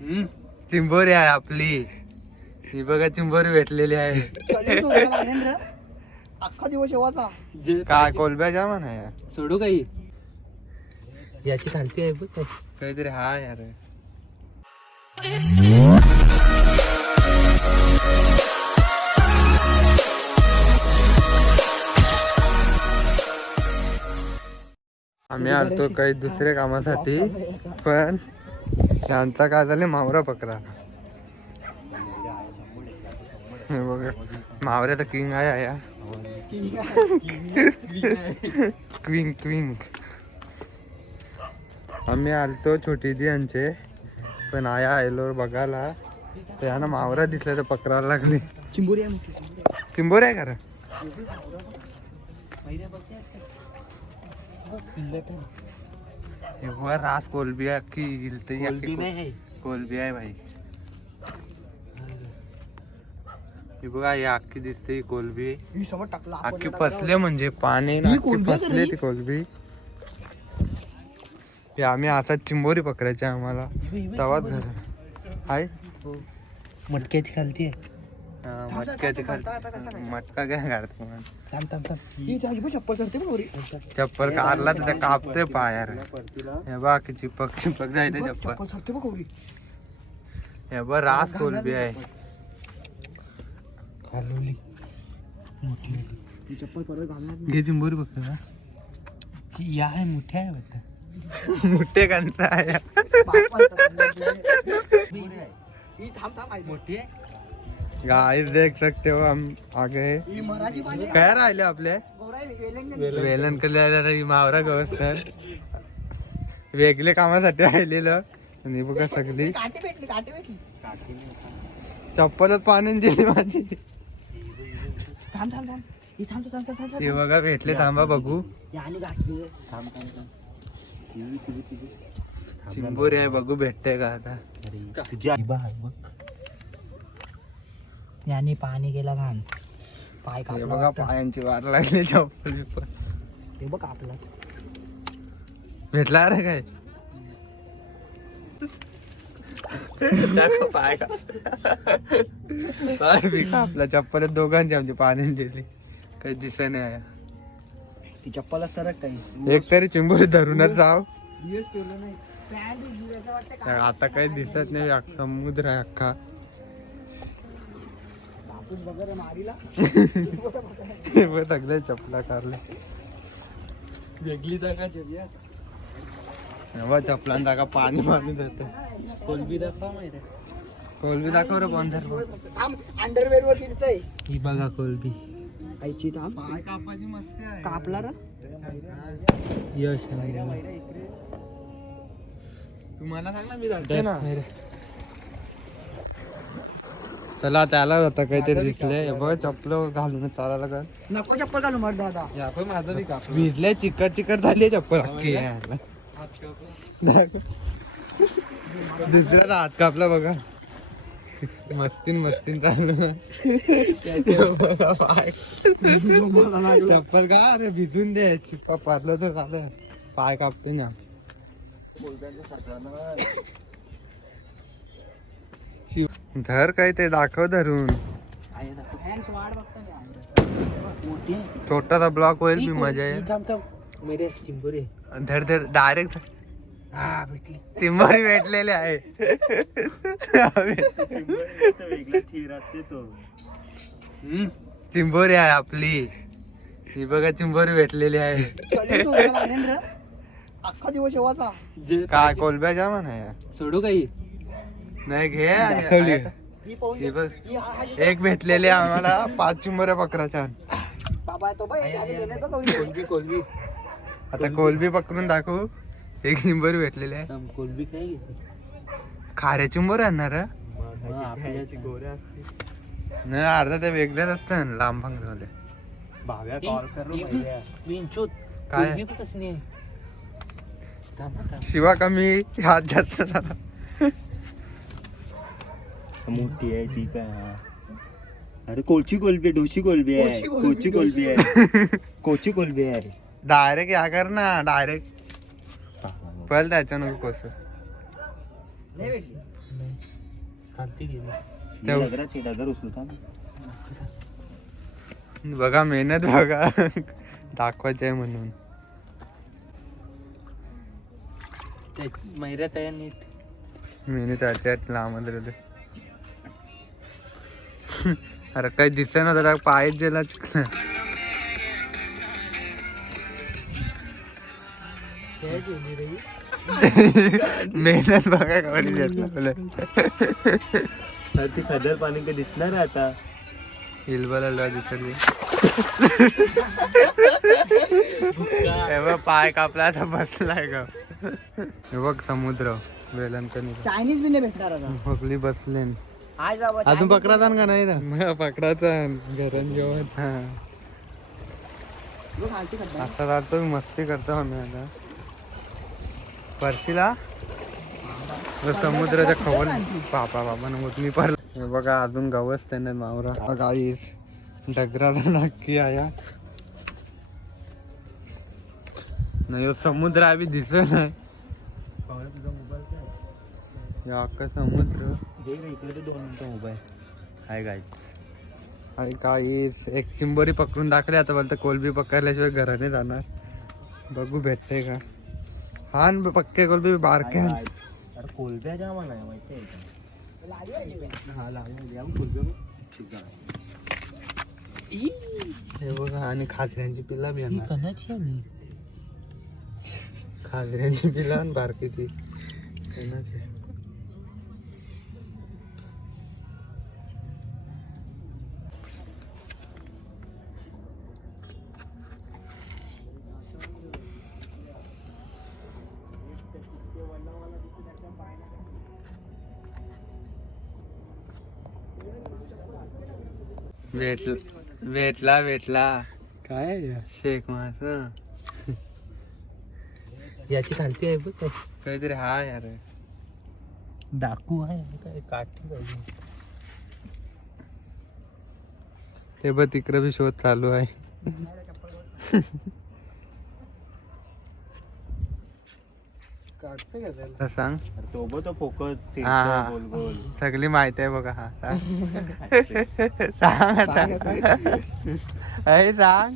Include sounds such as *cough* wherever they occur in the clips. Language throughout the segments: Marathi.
चिंबोरी आहे आपली. ही बघा चिंबोरी भेटलेली आहे? अख्खा दिवस काय कोलब्या जाम आहे सोडू काही याची खालती आहे बघ काय. काहीतरी हा यार. आम्ही आलतो काही दुसऱ्या कामासाठी पण यांचा काय झाले? मावरा पकरा. बघा मावऱ्या तर किंग आहे या क्विंग क्विंग आम्ही आलतो छोटी दी यांचे पण आया आयलो बघायला. तर यांना मावरा दिसला तर पकडायला लागले. चिंबोरी. चिंबोर आहे. का रे? हे बघा रास कोलबी आहे अख्खी गिलते ही कोलबी नाही। आहे. कोलबी आहे भाई। ही। बघा ही अख्खी दिसते ही कोलबी। ही समोर टाकला अख्खी फसले म्हणजे पाणी ना ही अख्खी कोलबी फसले ती कोलबी। हे आम्ही आता चिंबोरी पकडायची आम्हाला। तवाच घर हाय। मटक्याची खालती आहे हा, मटक्याची मटका काय काढतो चप्पल सरते. चप्पल काढला तर त्या कापतोय पायार हे बघ की चिपक चिपक जायला चप्पल. सरते बघ. हे बघ रास कोलबी आहे. खालवली. मोठी चप्पल परत घालणार नाही. घे चिंबोरी बघतो ना. या आहे मोठी आहे वाटतं. मोठे कंटा आहे. मोठी आहे? गाइस देख सकते हो हम आगे पाणी काय राहिले आपले. वेलन कल्याण मावरा गवस्तर वेगळे कामासाठी राहिलेलं आणि बघा सगळी। चप्पलच पाण्यात दिली माझी। थांब थांब थांब. थांब थांब थांब थांब हे बघा भेटले थांबा बघू. चिंबोरी आहे बघू भेटते का आता तुझी आईबा आहे बघ याने पाणी गेला घाण पाय हे कापला बघा. पायांची वार लागली चप्पल बिप्पल. हे बघ आपलाच भेटला रे काय दाखव पाय का पाय बी कापला चप्पल दोघांची आमची पाण्यात दिली काही दिसत नाही. ती चप्पल सरक काही एक तरी चिंबोरी धरूनच जाव का? आता काही दिसत नाही अख्खा समुद्र आहे अख्खा मारीला. हे चपला कारले वेगळी जागा बघ चपलां जागा पाणी पाणी जाते कोलबी दाखवा माहिती कोलबी दाखव रे बंदर थांब अंडरवेअर वर फिरतय. ही बघा कोलबी. आईची थांब. पाय कापाची मस्ती आहे. कापला रा. यश तुम्हाला सांग ना मी धरते ना. चला त्याला आता काहीतरी दिसले बघ चपल घालून चालायला का नको चप्पल घालू मर दादा. भिजले चिकट चिकट झाली चप्पल. दाखव. दुसऱ्याला हात कापला बघा. मस्तीन मस्तीन चालू पाय चप्पल का अरे भिजून दे. चिप्पा पारलं तर झालं पाय कापते ना. धर काय ते दाखव धरून. आहे छोटासा ब्लॉक होईल मी मजा आहे आहे. धर धर डायरेक्ट चिंबोरी भेटलेले आहे. चिंबोरी आहे आपली. ही बघा चिंबोरी भेटलेली आहे. काय कोलब्या जामा नाही सोडू काही? नाही घे दाखवली. ही पाहून ही बघ. ही हा- हा- एक भेटलेली आहे आम्हाला पाच चिंबोऱ्या पकडाच्या बाबा तो बाई त्याने देण्याचं कवडी. कोलबी कोलबी. आता कोलबी पकडून दाखवू. एक चिंबोरी भेटलेली आहे. थांब, कोलबी काय खाऱ्या चिंबोरी आणणार हं? हा, आपल्याची नाही अर्धा ते वेगळ्याच असतं ना लांब भांगरवाले भाव्या कॉल कर विंचूत काय? कोलबी पण कसली आहे? थांब हा, थांब. शिवा कमी हात जास्त झाला. मोठी आहे ती काय अरे कोची कोलबी आहे डोशी कोलबी आहे. कोची कोलबी, आहे. कोची कोलबी आहे अरे. डायरेक्ट या कर ना डायरेक्ट. पहिले त्याच्या नको कसं डगराची डगर. बघा मेहनत बघा. दाखवायची आहे म्हणून. ते मैऱ्यात आहे नीट मेहनत त्याच्यात लांब अरे काही दिसत ना जरा पायच गेला मेहनत बघा तर ती खदर पाणी का दिसणार आहे आता? हिलबला दिसत हे बघ पाय कापला आता बसलाय का हे बघ समुद्र वेलंकनी चायनीज बी नाही भेटणार आता. बघली बसले अजून पकडाचा का नाही ना पकडाचा घरण जेवण. आता राहतो मस्ती करतो आम्ही आता. परशीला? समुद्राच्या खवल बाबा बाबा नव्हत मी पर हे बघा अजून गवस त्याने मावरा. गाईस डगराचा नक्की आया. नाही समुद्र आम्ही दिसत नाही. हे इकडे तर दोन मिनिटं मोबाईल हाय गाईच हाय गाईस एक चिंबोरी पकडून टाकले आता बोलतं कोलबी पकडल्याशिवाय घराने जाणार. बघू भेटते का? हा न पक्के कोलबी बारके आहेत. अरे कोलब्या जामा नाही माहिती आहे. हा कोलब्या बघ. हे आणि खाजऱ्यांची पिल्ला बी ही आली खाजऱ्यांची पिल्ला आणि बारकी ती. भेटला भेटला भेटला. काय शेख मास याची खालती आहे बघ काय. काहीतरी हा यार. डाकू आहे काय काठी पाहिजे. ते बघ तिकडे बी शोध चालू आहे काढते का त्याला आता सांग. अरे तो बघ तो फोकस हा. गोल गोल. सगळी माहिती आहे बघा हा सांग. सांग आता. अय सांग.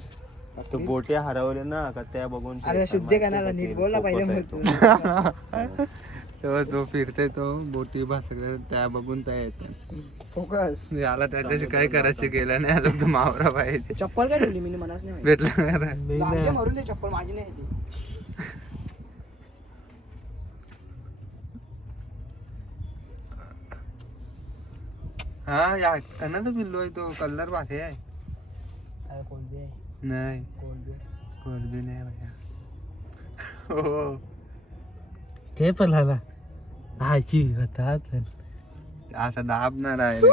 तो बोटे हरवले ना का त्या बघून अरे शुद्ध कानाला नीट बोलला पाहिजे. तेव्हा तो फिरते तो बोटी भासकडे त्या बघून त्या येते फोकस. याला त्याच्याशी काय करायचं गेलं नाही आलं तो मावरा पाहिजे चप्पल काय ठेवली? मी मनाच नाही. भेटला? नाही चप्पल माझी नाही ती हा या कणाचा पिल्लू आहे तो कलर बाकी आहे अरे कोलबी आहे नाही। कोलबी कोलबी नाही भैया। *laughs* हो ते पलाला? आजी होता आता दाबणार आहे रे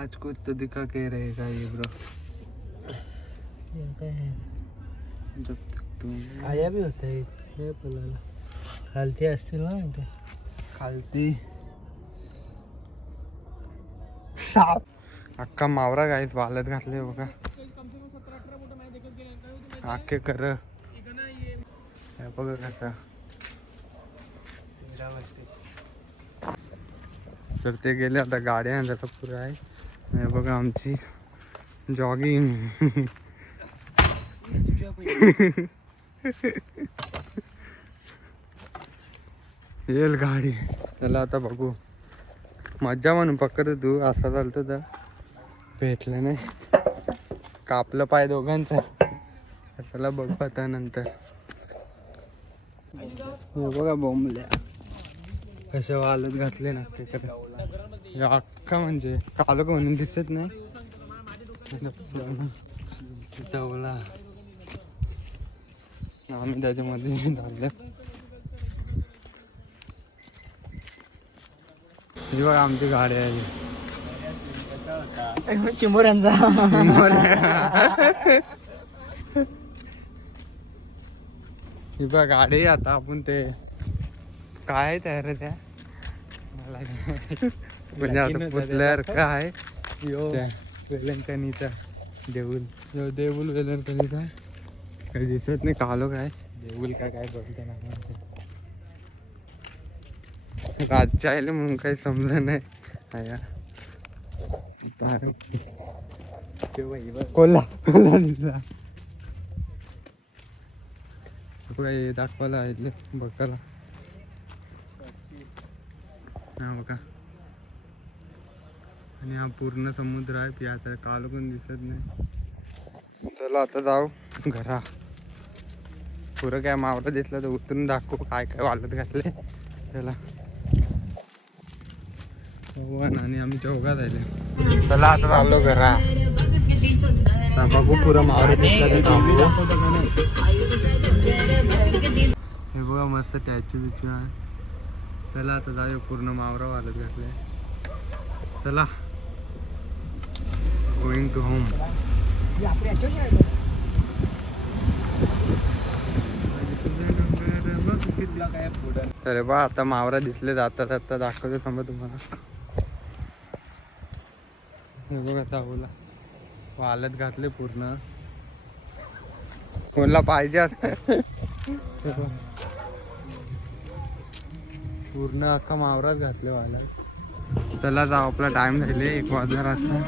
आज कुछ तो दिखा के रहेगा ये ब्रो। जब तक तुम आया बी होता एक हे पलाला? खालती असतील ना ते खालती. साप. अक्का मावरा गाईत वालत घातले बघा. अख्खे कर हे बघा कसं. तर ते गेले आता गाड्या त्याचा पुरा आहे. हे बघा आमची जॉगिंग *laughs* *laughs* येईल गाडी त्याला आता बघू. मज्जा म्हणून पकड तू. असा चालतो तर. भेटलं नाही. कापलं पाय दोघांचं. त्याला बघू आता नंतर. हो, बघा बोंबल्या. कशा वालत घातले ना तिकडे हे अख्खा म्हणजे कालो का म्हणून दिसत नाही. जवळा आम्ही त्याच्यामध्ये झालं ही बघा आमची गाडी आहे. चिंबोऱ्यांचा. ही बघा गाडी आता आपण ते. काय आहे त्या रे त्या? मला काय- म्हणजे आता पुतल्यावर काय यो त्या. वेलंकणीचा देऊल. यो देऊल वेलंकणीचा काही दिसत नाही कालो काय? देऊल का काय बोलते ना रातच्या आले म्हणून काही समजा नाही. आया कोल्हा हे दाखवायला आहे बघायला. हा बघा. आणि हा पूर्ण समुद्र आहे पियाचा काल पण दिसत नाही. चला आता जाऊ. घरा. पुरं काय मावळं दिसलं तर उतरून दाखवू काय काय वालत घातले त्याला पवन आणि आम्ही चौघा झाले चला आता चाललो घरा बघू थांबू हे बघा मस्त टॅचू बिचू आहे चला आता जाऊया पूर्ण मावरा वालत घातले चला गोइंग टू होम अरे बा आता मावरा दिसले जाता जाता दाखवतो थांबा तुम्हाला हे बघा चावला वालत घातले पूर्ण. कोणला पाहिजे पूर्ण अख्खा मावरात घातले वालत. चला जाऊ आपला टाइम झाले. एक वाजणार आता.